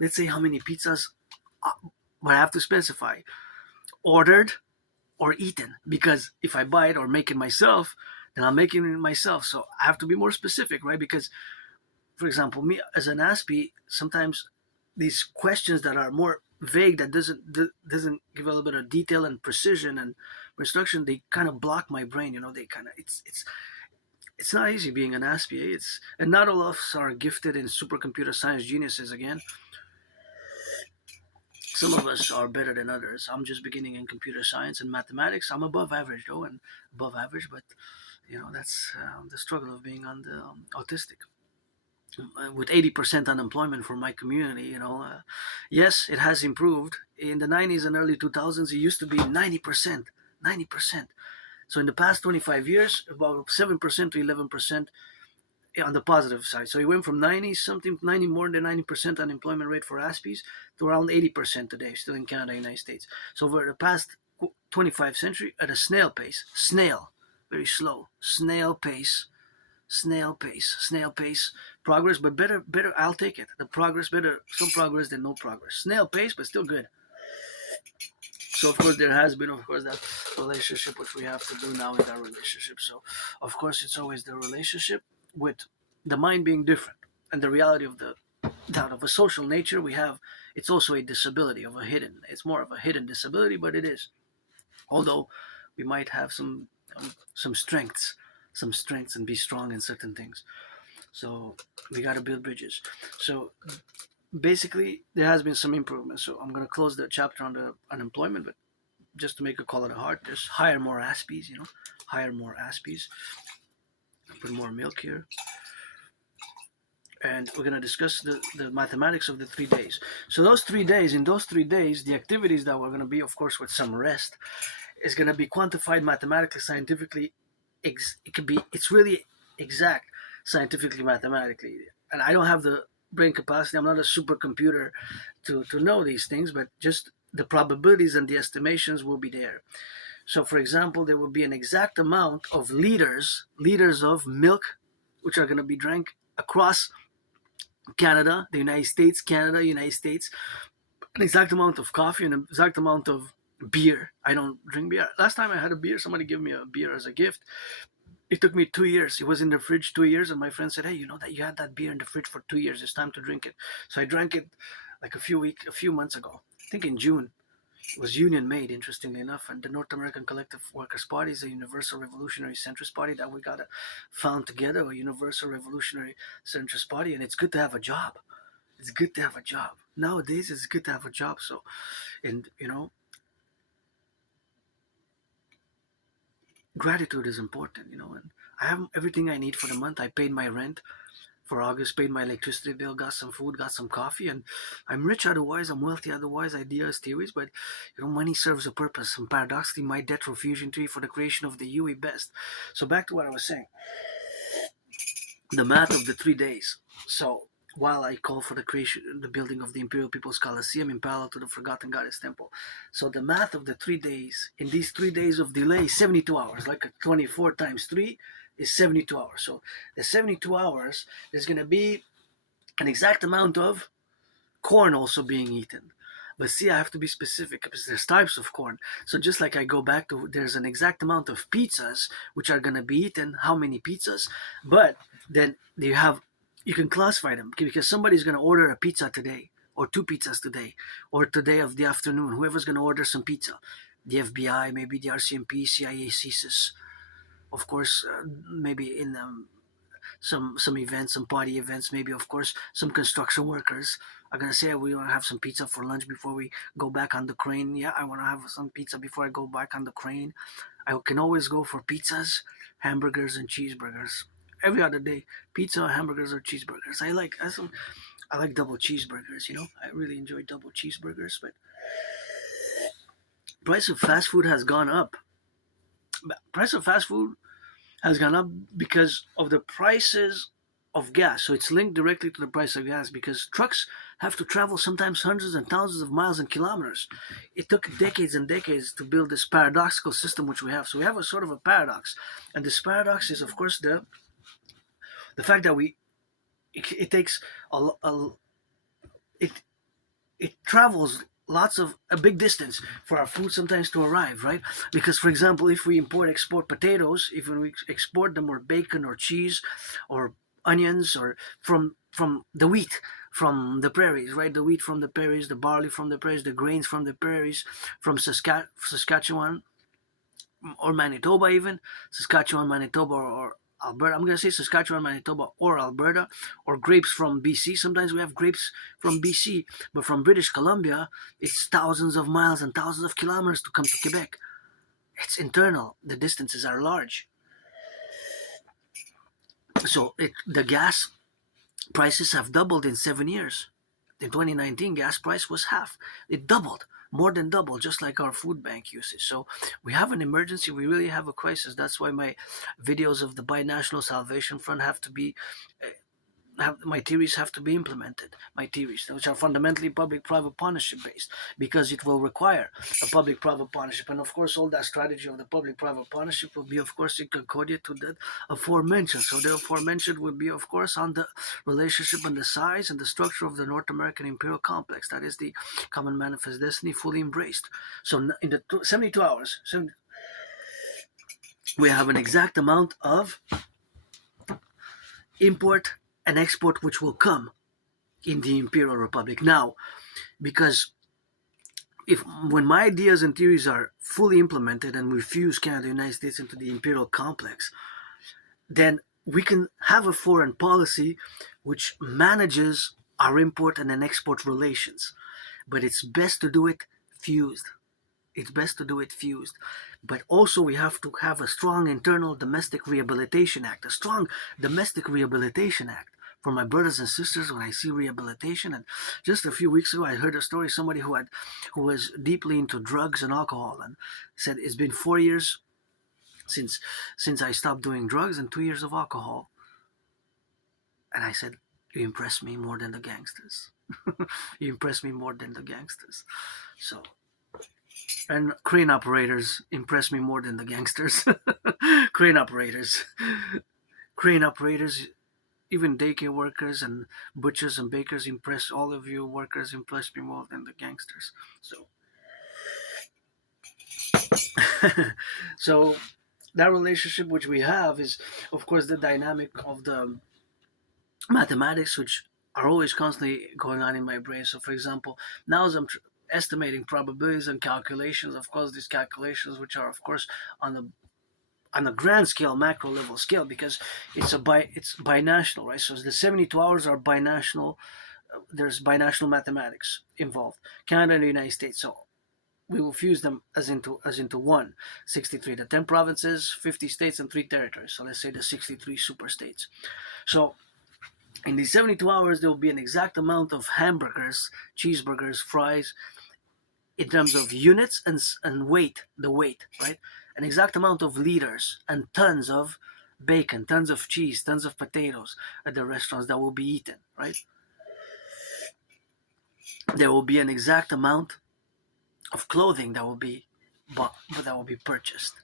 Let's say how many pizzas, but I have to specify ordered or eaten, because if I buy it or make it myself, then I'm making it myself. So I have to be more specific, right? Because for example, me as an Aspie, sometimes these questions that are more vague, that doesn't give a little bit of detail and precision and instruction, they kind of block my brain. They kind of it's not easy being an Aspie. And not all of us are gifted in supercomputer science geniuses. Again, some of us are better than others. I'm just beginning in computer science and mathematics. I'm above average though, and above average, but that's the struggle of being on the autistic with 80% unemployment for my community. Yes, it has improved. In the 90s and early 2000s, it used to be 90%. 90%. So in the past 25 years, about 7% to 11% on the positive side. So it went from 90 something, 90 more than 90% unemployment rate for Aspies to around 80% today, still in Canada, United States. So over the past 25th century, at a very slow, snail pace progress, but better. I'll take it. The progress better, some progress than no progress. Snail pace, but still good. So of course there has been, of course, that relationship which we have to do now in our relationship. So of course it's always the relationship with the mind being different, and the reality of the that of a social nature we have. It's also a disability of a hidden. It's more of a hidden disability, but it is. Although we might have some strengths and be strong in certain things. So we got to build bridges. So basically, there has been some improvement. So I'm going to close the chapter on the unemployment, but just to make a call at a heart, just hire more Aspies, hire more Aspies. Put more milk here. And we're going to discuss the mathematics of the 3 days. So in those 3 days, the activities that we're going to be, of course, with some rest, is going to be quantified mathematically, scientifically. It's really exact scientifically, mathematically. And I don't have the brain capacity. I'm not a supercomputer to know these things, but just the probabilities and the estimations will be there. So, for example, there will be an exact amount of liters of milk, which are going to be drank across Canada, the United States, United States, an exact amount of coffee and an exact amount of beer. I don't drink beer. Last time I had a beer, somebody gave me a beer as a gift. It took me 2 years. It was in the fridge 2 years, and my friend said, "Hey, you know that you had that beer in the fridge for 2 years. It's time to drink it." So I drank it like a few months ago. I think in June. It was union made, interestingly enough, and the North American Collective Workers' Party is a universal revolutionary centrist party that we got found together, a universal revolutionary centrist party, and it's good to have a job. It's good to have a job. Nowadays, it's good to have a job. So, and gratitude is important, and I have everything I need for the month. I paid my rent for August, paid my electricity bill, got some food, got some coffee, and I'm rich otherwise, I'm wealthy otherwise, ideas, theories, but money serves a purpose. And paradoxically, my debt for fusion tree for the creation of the UE best. So back to what I was saying, the math of the 3 days. So while I call for the building of the Imperial People's Colliseum in parallel to the Forgotten Goddess Temple. So the math of the 3 days, in these 3 days of delay, 72 hours, like a 24 times 3 is 72 hours. So the 72 hours, there's going to be an exact amount of corn also being eaten. But see, I have to be specific because there's types of corn. So just like I go back to, there's an exact amount of pizzas which are going to be eaten, how many pizzas, but then you can classify them because somebody's going to order a pizza today or 2 pizzas today or today of the afternoon, whoever's going to order some pizza. The FBI, maybe the RCMP, CIA, CSIS, of course, maybe in some events, some party events, maybe of course some construction workers are gonna say we want to have some pizza for lunch before we go back on the crane. Yeah, I want to have some pizza before I go back on the crane. I can always go for pizzas, hamburgers, and cheeseburgers every other day. Pizza, hamburgers, or cheeseburgers. I like double cheeseburgers. I really enjoy double cheeseburgers. But price of fast food has gone up. Price of fast food has gone up because of the prices of gas. So it's linked directly to the price of gas because trucks have to travel sometimes hundreds and thousands of miles and kilometers. It took decades and decades to build this paradoxical system which we have. So we have a sort of a paradox, and this paradox is of course the fact that it takes a it it travels lots of a big distance for our food sometimes to arrive, right? Because for example, if we export potatoes, if we export them, or bacon or cheese or onions, or from the wheat from the prairies, right? The wheat from the prairies, the barley from the prairies, the grains from the prairies, from Saskatchewan or Manitoba, even Saskatchewan, Manitoba, or Alberta. I'm going to say Saskatchewan, Manitoba, or Alberta, or grapes from BC. Sometimes we have grapes from BC, but from British Columbia, it's thousands of miles and thousands of kilometers to come to Quebec. It's internal. The distances are large. So the gas prices have doubled in 7 years. In 2019, gas price was half. It doubled, more than double, just like our food bank usage. So we have an emergency. We really have a crisis. That's why my videos of the Binational Salvation Front have to be my theories have to be implemented. My theories, which are fundamentally public-private partnership based, because it will require a public-private partnership, and of course, all that strategy of the public-private partnership will be, of course, in concordia to that aforementioned. So the aforementioned will be, of course, on the relationship and the size and the structure of the North American imperial complex. That is the common manifest destiny fully embraced. So in the 72 hours, we have an exact amount of import and export which will come in the Imperial Republic. Now, because if when my ideas and theories are fully implemented and we fuse Canada and the United States into the imperial complex, then we can have a foreign policy which manages our import and then export relations. But it's best to do it fused. It's best to do it fused. But also we have to have a strong internal domestic rehabilitation act, a strong domestic rehabilitation act for my brothers and sisters when I see rehabilitation. And just a few weeks ago I heard a story, somebody who was deeply into drugs and alcohol, and said it's been 4 years since I stopped doing drugs and 2 years of alcohol. And I said, you impress me more than the gangsters. You impress me more than the gangsters. So, and crane operators impress me more than the gangsters. crane operators. Crane operators, even daycare workers and butchers and bakers impress all of you workers, impress me more than the gangsters. So so that relationship which we have is of course the dynamic of the mathematics which are always constantly going on in my brain. So for example, now as I'm estimating probabilities and calculations, of course these calculations which are of course on the grand scale, macro level scale, because it's binational, right? So the 72 hours are binational. There's binational mathematics involved, Canada and the United States. So we will fuse them as into one 63, the 10 provinces, 50 states, and 3 territories. So let's say the 63 super states. So in these 72 hours, there will be an exact amount of hamburgers, cheeseburgers, fries, in terms of units and weight, the weight, right? An exact amount of liters and tons of bacon, tons of cheese, tons of potatoes at the restaurants that will be eaten, right? There will be an exact amount of clothing that will be bought, that will be purchased,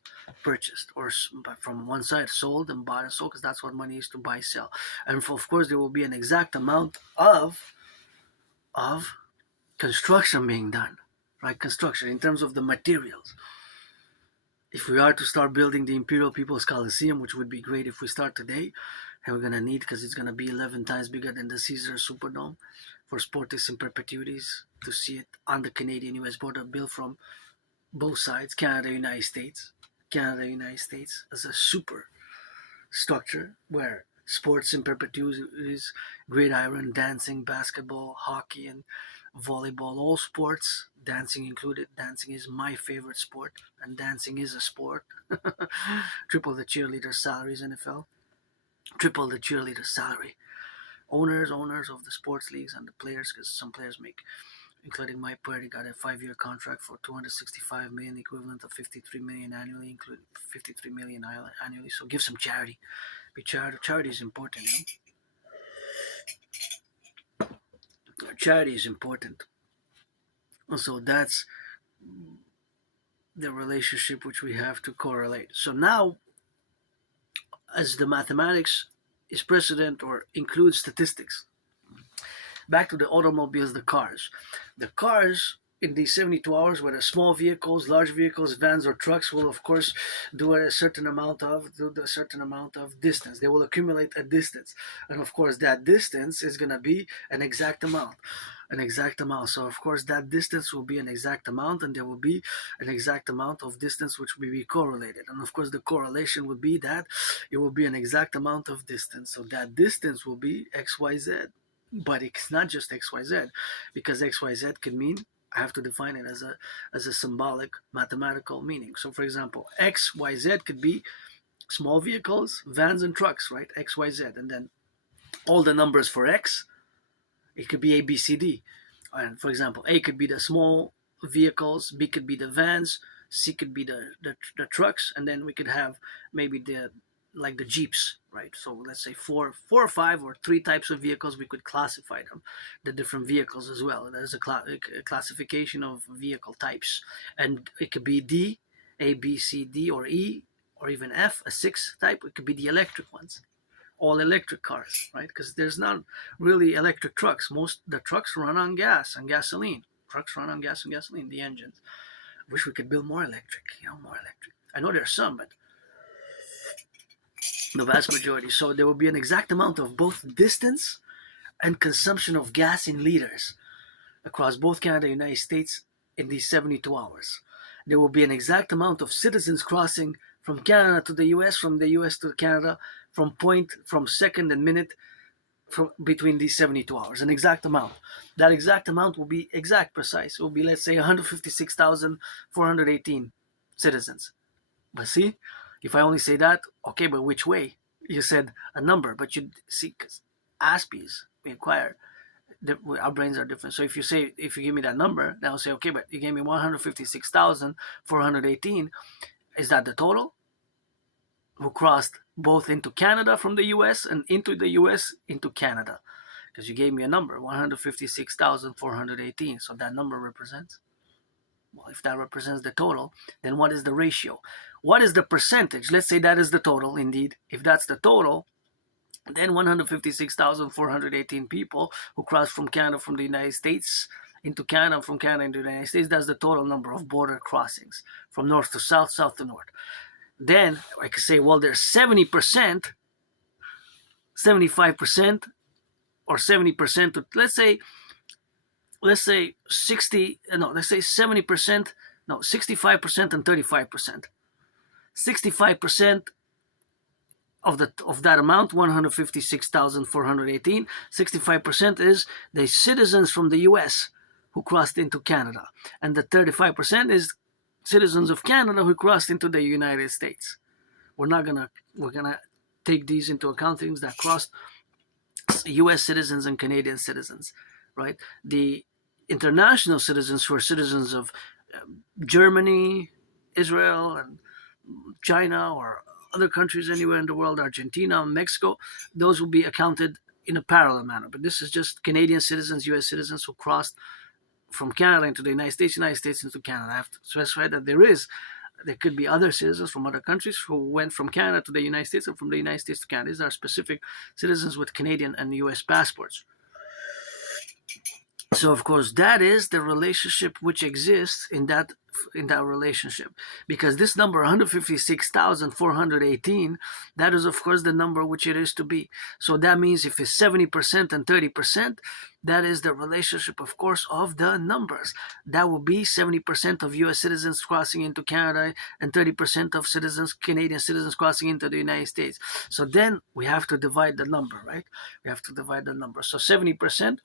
or from one side sold and bought and sold, because that's what money is, to buy, sell. And of course there will be an exact amount of construction being done, right? Construction in terms of the materials. If we are to start building the Imperial People's Colliseum, which would be great if we start today, and we're gonna need, because it's gonna be 11 times bigger than the Caesar Superdome, for sportists and perpetuities to see it on the Canadian-US border, built from both sides, Canada, United States, Canada, United States as a super structure where sports in perpetuity is gridiron, dancing, basketball, hockey, and volleyball. All sports, dancing included. Dancing is my favorite sport, and dancing is a sport. Triple the cheerleader salaries, NFL. Triple the cheerleader salary. Owners of the sports leagues and the players, because some players make, including my party, got a 5-year contract for 265 million, equivalent of 53 million annually, including 53 million annually. So give some charity. Be charity is important, you know? Charity is important. So that's the relationship which we have to correlate. So now, as the mathematics is precedent or includes statistics, back to the automobiles, the cars. The cars in these 72 hours, whether small vehicles, large vehicles, vans, or trucks, will of course do a certain amount of distance. They will accumulate a distance, and of course that distance is gonna be an exact amount. So of course that distance will be an exact amount, and there will be an exact amount of distance which will be correlated. And of course the correlation would be that it will be an exact amount of distance. So that distance will be XYZ. But it's not just XYZ, because XYZ can mean, I have to define it as a symbolic mathematical meaning. So for example, XYZ could be small vehicles, vans, and trucks, right? XYZ. And then all the numbers for X, it could be A, B, C, D. And for example, A could be the small vehicles, B could be the vans, C could be the trucks, and then we could have maybe the Jeeps, right? So let's say four or five or three types of vehicles, we could classify them, the different vehicles as well. There's a classification of vehicle types, and it could be D, A, B, C, D, or E, or even F, a sixth type. It could be the electric ones, all electric cars, right? Because there's not really electric trucks. Most the trucks run on gas and gasoline. Trucks run on gas and gasoline, the engines. I wish we could build more electric, more electric. I know there's some, but the vast majority. So there will be an exact amount of both distance and consumption of gas in liters across both Canada and the United States in these 72 hours. There will be an exact amount of citizens crossing from Canada to the US, from the US to Canada, from second and minute from between these 72 hours. An exact amount. That exact amount will be exact, precise. It will be, let's say, 156,418 citizens. But see, if I only say that, okay, but which way? You said a number, but you see, because Aspiesque, we acquire, our brains are different. So if you give me that number, then I'll say, okay, but you gave me 156,418. Is that the total? Who crossed both into Canada from the US and into the US into Canada? Because you gave me a number, 156,418. So that number represents? Well, if that represents the total, then what is the ratio? What is the percentage? Let's say that is the total, indeed. If that's the total, then 156,418 people who crossed from Canada, from the United States into Canada, from Canada into the United States, that's the total number of border crossings from north to south, south to north. Then I could say, well, there's 70%, 75%, or 70% to, let's say 70%, 65% and 35%. 65% of that amount, 156,418, 65% is the citizens from the US who crossed into Canada. And the 35% is citizens of Canada who crossed into the United States. We're gonna take these into account, things that crossed US citizens and Canadian citizens, right? The international citizens who are citizens of Germany, Israel, and China, or other countries anywhere in the world, Argentina, Mexico, those will be accounted in a parallel manner. But this is just Canadian citizens, US citizens who crossed from Canada into the United States into Canada. I have to specify that there could be other citizens from other countries who went from Canada to the United States and from the United States to Canada. These are specific citizens with Canadian and US passports. So, of course, that is the relationship which exists in that in that relationship, because this number 156,418, that is of course the number which it is to be. So that means if it's 70% and 30%, that is the relationship, of course, of the numbers. That will be 70% of U.S. citizens crossing into Canada and 30% of Canadian citizens crossing into the United States. So then we have to divide the number, right? We have to divide the number. So 70%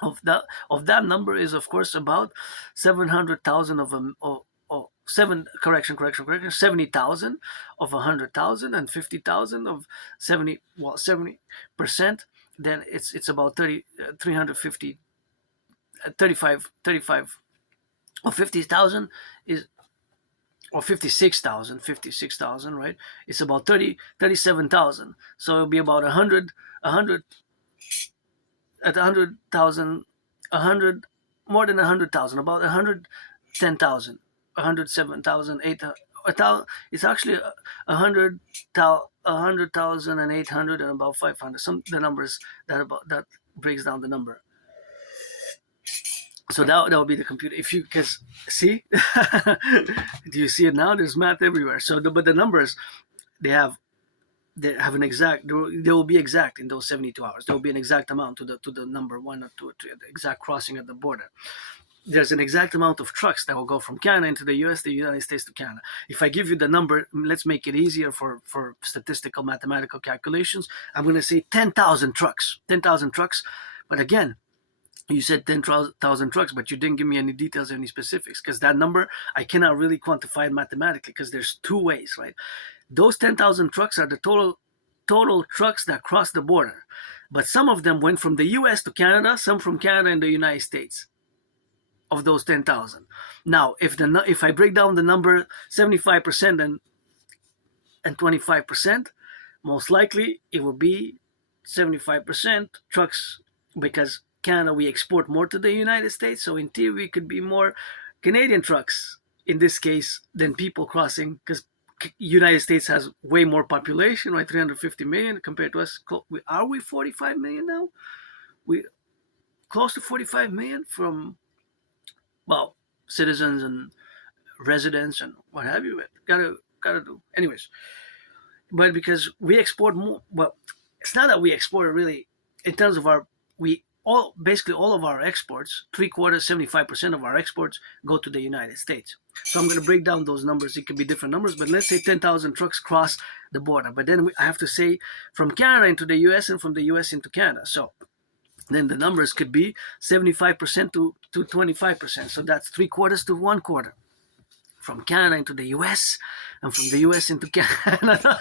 of that number is of course about 700,000 of them, or 70,000 of 100,000 and 50,000 of 70%. Then it's about 350, 35 or 50,000 is, or 56,000, right? It's about 37,000. So it'll be about 100 at 100,000, 100, more than 100,000, about 110,000, 107,000, 8,000. It's actually 100,800 and about 500. The numbers that breaks down the number. So that would be the computer. If you, because see, do you see it now? There's math everywhere. So but the numbers, they have an exact, they will be exact in those 72 hours. There will be an exact amount to the number 1 or 2 or 3, the exact crossing at the border. There's an exact amount of trucks that will go from Canada into the US, the United States to Canada. If I give you the number, let's make it easier for statistical mathematical calculations. I'm going to say 10,000 trucks. 10,000 trucks. But again, you said 10,000 trucks, but you didn't give me any details, any specifics, because that number, I cannot really quantify it mathematically, because there's 2 ways, right? Those 10,000 trucks are the total trucks that cross the border. But some of them went from the US to Canada, some from Canada and the United States, of those 10,000. Now, if I break down the number 75% and 25%, most likely it will be 75% trucks, because Canada, we export more to the United States. So in theory, it could be more Canadian trucks in this case than people crossing, because United States has way more population, right? 350 million compared to us. Are we 45 million now? We close to 45 million from, well, citizens and residents and what have you. Gotta do. Anyways, but because we export more, well, it's not that we export really in terms of basically all of our exports, 3/4, 75% of our exports go to the United States. So I'm going to break down those numbers. It could be different numbers, but let's say 10,000 trucks cross the border. But then I have to say from Canada into the US and from the US into Canada. So then the numbers could be 75% to 25%. So that's 3/4 to 1/4. From Canada into the US and from the US into Canada.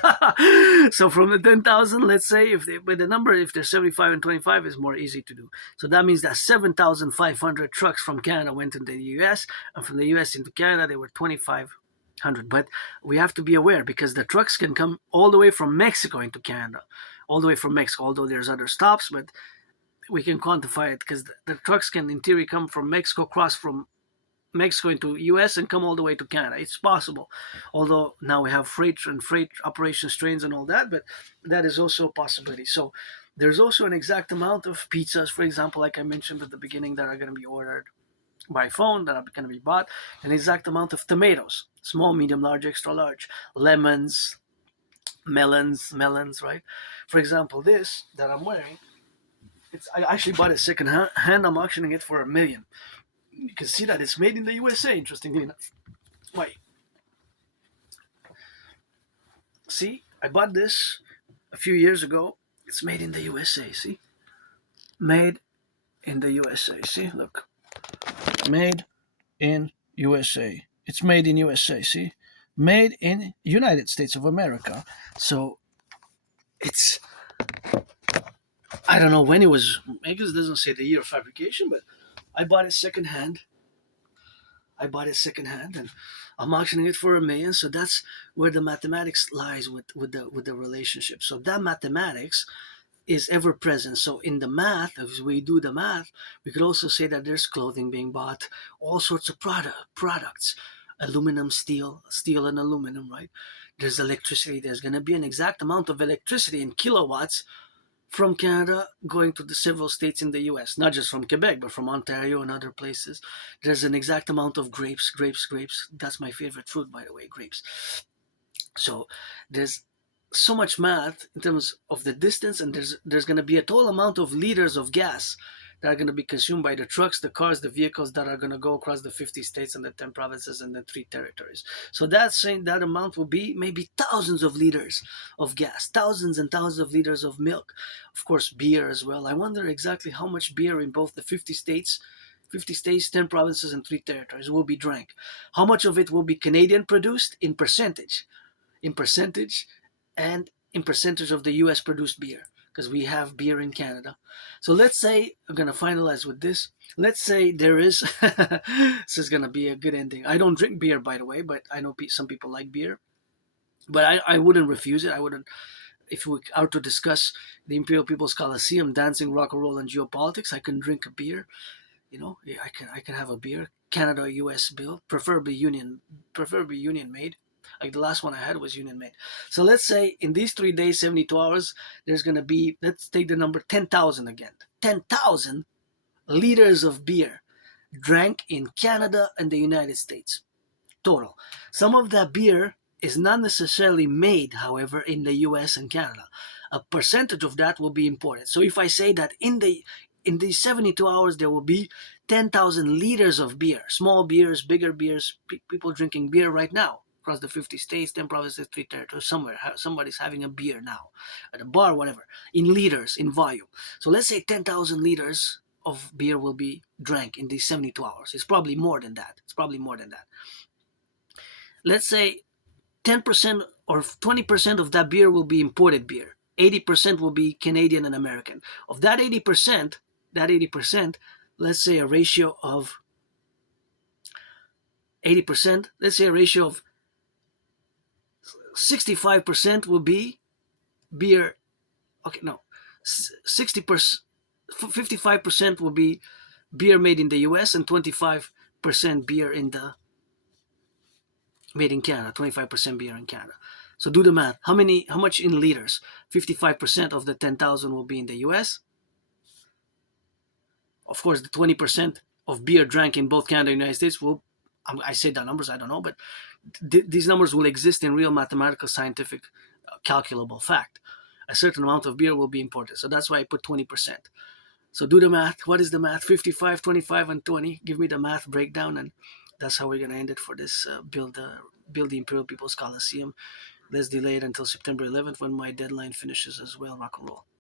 So from the 10,000, let's say, if they're 75 and 25 is more easy to do. So that means that 7,500 trucks from Canada went into the US, and from the US into Canada, they were 2,500. But we have to be aware, because the trucks can come all the way from Mexico into Canada, all the way from Mexico, although there's other stops, but we can quantify it, because the trucks can in theory come from Mexico, cross from Mexico into US and come all the way to Canada. It's possible, although now we have freight operations trains and all that, but that is also a possibility. So there's also an exact amount of pizzas, for example, like I mentioned at the beginning, that are going to be ordered by phone, that are going to be bought. An exact amount of tomatoes, small, medium, large, extra large, lemons, melons, right? For example, this that I'm wearing, I actually bought it second hand. I'm auctioning it for $1 million. You can see that it's made in the USA, interestingly enough. Wait. See, I bought this a few years ago. It's made in the USA, see? Made in the USA, see? Look. Made in USA. It's made in USA, see? Made in United States of America. So, it's... I don't know when it was... I guess it doesn't say the year of fabrication, but I bought it second hand, and I'm auctioning it for $1 million. So that's where the mathematics lies with the relationship. So that mathematics is ever present. So in the math, as we do the math, we could also say that there's clothing being bought, all sorts of products, aluminum, steel and aluminum, right? There's electricity. There's going to be an exact amount of electricity in kilowatts from Canada going to the several states in the US, not just from Quebec, but from Ontario and other places. There's an exact amount of grapes. That's my favorite fruit, by the way, grapes. So there's so much math in terms of the distance, and there's going to be a total amount of liters of gas that are going to be consumed by the trucks, the cars, the vehicles that are going to go across the 50 states and the 10 provinces and the 3 territories. So that's saying that amount will be maybe thousands of liters of gas, thousands and thousands of liters of milk, of course, beer as well. I wonder exactly how much beer in both the 50 states, 10 provinces, and 3 territories will be drank. How much of it will be Canadian produced in percentage? In percentage and in percentage of the US produced beer, because we have beer in Canada. So let's say, I'm going to finalize with this. Let's say there is, this is going to be a good ending. I don't drink beer, by the way, but I know some people like beer. But I wouldn't refuse it. I wouldn't, if we are to discuss the Imperial People's Colliseum, dancing, rock and roll, and geopolitics, I can drink a beer. You know, I can have a beer. Canada US bill, preferably union made. Like the last one I had was union made. So let's say in these 3 days, 72 hours, there's gonna be, let's take the number 10,000 again. 10,000 liters of beer drank in Canada and the United States total. Some of that beer is not necessarily made, however, in the US and Canada. A percentage of that will be imported. So if I say that in these 72 hours there will be 10,000 liters of beer, small beers, bigger beers, people drinking beer right now across the 50 states, 10 provinces, 3 territories, somewhere. Somebody's having a beer now at a bar, whatever, in liters, in volume. So let's say 10,000 liters of beer will be drank in these 72 hours. It's probably more than that. Let's say 10% or 20% of that beer will be imported beer. 80% will be Canadian and American. Of that 80%, let's say a ratio of 80%, let's say a ratio of 65% will be beer. Okay, no, 60%, 55% will be beer made in the US and 25% beer in the made in Canada, 25% beer in Canada. So do the math. How much in liters? 55% of the 10,000 will be in the US. Of course, the 20% of beer drank in both Canada and the United States will, I say the numbers, I don't know, but these numbers will exist in real mathematical, scientific, calculable fact. A certain amount of beer will be imported. So that's why I put 20%. So do the math. What is the math? 55, 25, and 20. Give me the math breakdown, and that's how we're going to end it for this build the Imperial People's Colosseum. Let's delay it until September 11th when my deadline finishes as well. Rock and roll.